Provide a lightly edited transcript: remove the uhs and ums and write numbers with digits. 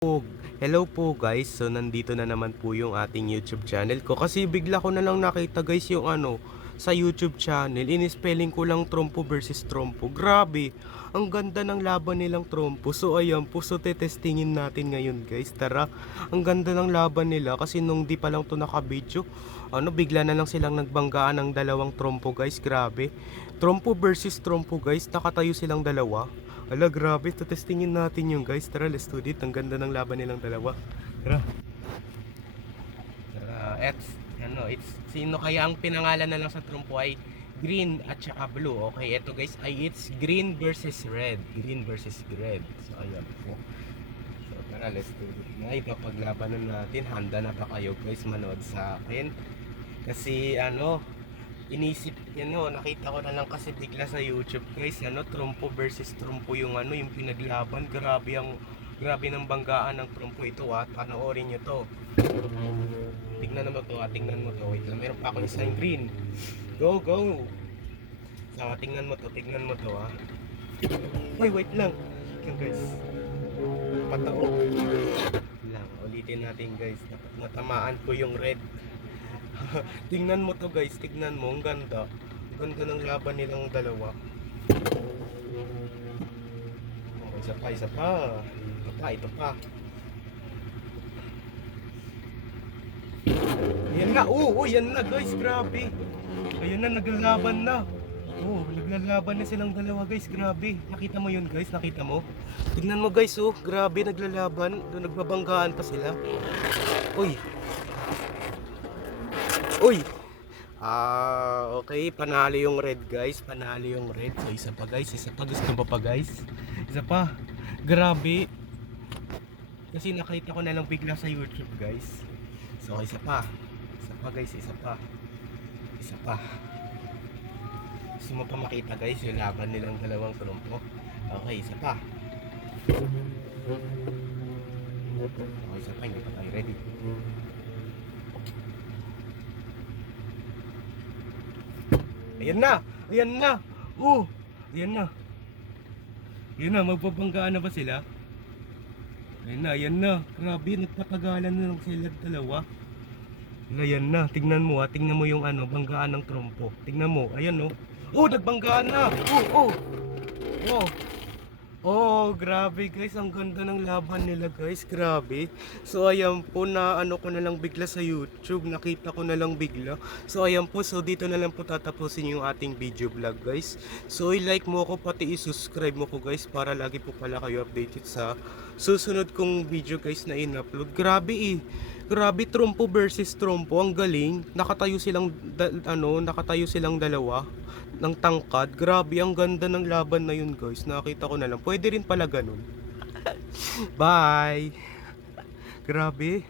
Po. Hello po guys, so nandito na naman po yung ating YouTube channel ko kasi bigla ko na lang nakita guys yung sa YouTube channel, in-spelling ko lang Trompo versus Trompo. Grabe, ang ganda ng laban nilang Trompo. So ayan po, so tetestingin natin ngayon guys. Tara, ang ganda ng laban nila kasi nung di pa lang to nakabidyo, bigla na lang silang nagbanggaan ng dalawang Trompo guys. Grabe, Trompo versus Trompo guys, nakatayo silang dalawa. Ala, grabe. Testingin natin yung guys. Tara, let's do it. Ang ganda ng laban nilang dalawa. Tara. Tara, sino kaya ang pinangalan na lang sa trumpo ay green at saka blue. Okay, eto guys ay it's green versus red. Green versus red. So, ayan po. So, tara, let's do it. Ay, papaglabanan natin. Handa na ba kayo guys manood sa akin? Kasi, inisip nakita ko na lang kasi bigla sa YouTube guys, trumpo versus trumpo yung yung pinaglaban. Grabe ng banggaan ng trumpo ito panoorin nyo to. Tingnan mo to, wait lang, meron pa ako isang green. Go. So, tingnan mo to Ay, wait lang guys, patao lang, ulitin natin guys, dapat natamaan ko yung red. Tingnan mo to guys, tingnan mo, ang ganda. Ang ganda ng laban nilang dalawa. Oh, isa pa. Ito pa. Yan na, yan na guys, grabe. Ayun na, naglalaban na. Naglalaban na silang dalawa guys, grabe. Nakita mo yun guys, nakita mo? Tingnan mo guys, grabe, naglalaban. Nagbabanggaan pa sila. Uy! Okay, panalo yung red guys, panalo yung red. So isa pa guys, gusto mo pa guys? Isa pa, grabe. Kasi nakita ko na lang bigla sa YouTube guys. So isa pa guys, isa pa. Gusto mo pa makita guys yung laban nilang dalawang trumpo? Okay, isa pa. Okay, isa pa, hindi pa tayo ready. Ayan na. Ayan na, magbabanggaan na ba sila? Ayan na. Grabe, nagpatagalan na lang sila dalawa. Ayan na, tingnan mo yung banggaan ng trompo. Tingnan mo, ayan nagbanggaan na. Grabe guys, ang ganda ng laban nila guys, grabe. So ayan po, na ko na lang bigla sa YouTube, nakita ko na lang bigla. So ayan po, so dito na lang po tatapusin yung ating video vlog guys. So i-like mo ako, pati i-subscribe mo ko guys, para lagi po pala kayo updated sa susunod kong video guys na in-upload. Grabe, trompo versus trompo, ang galing. Nakatayo silang dalawa ng tangkad. Grabe, ang ganda ng laban na yun guys. Nakita ko na lang. Pwede rin pala ganun. Bye. Grabe.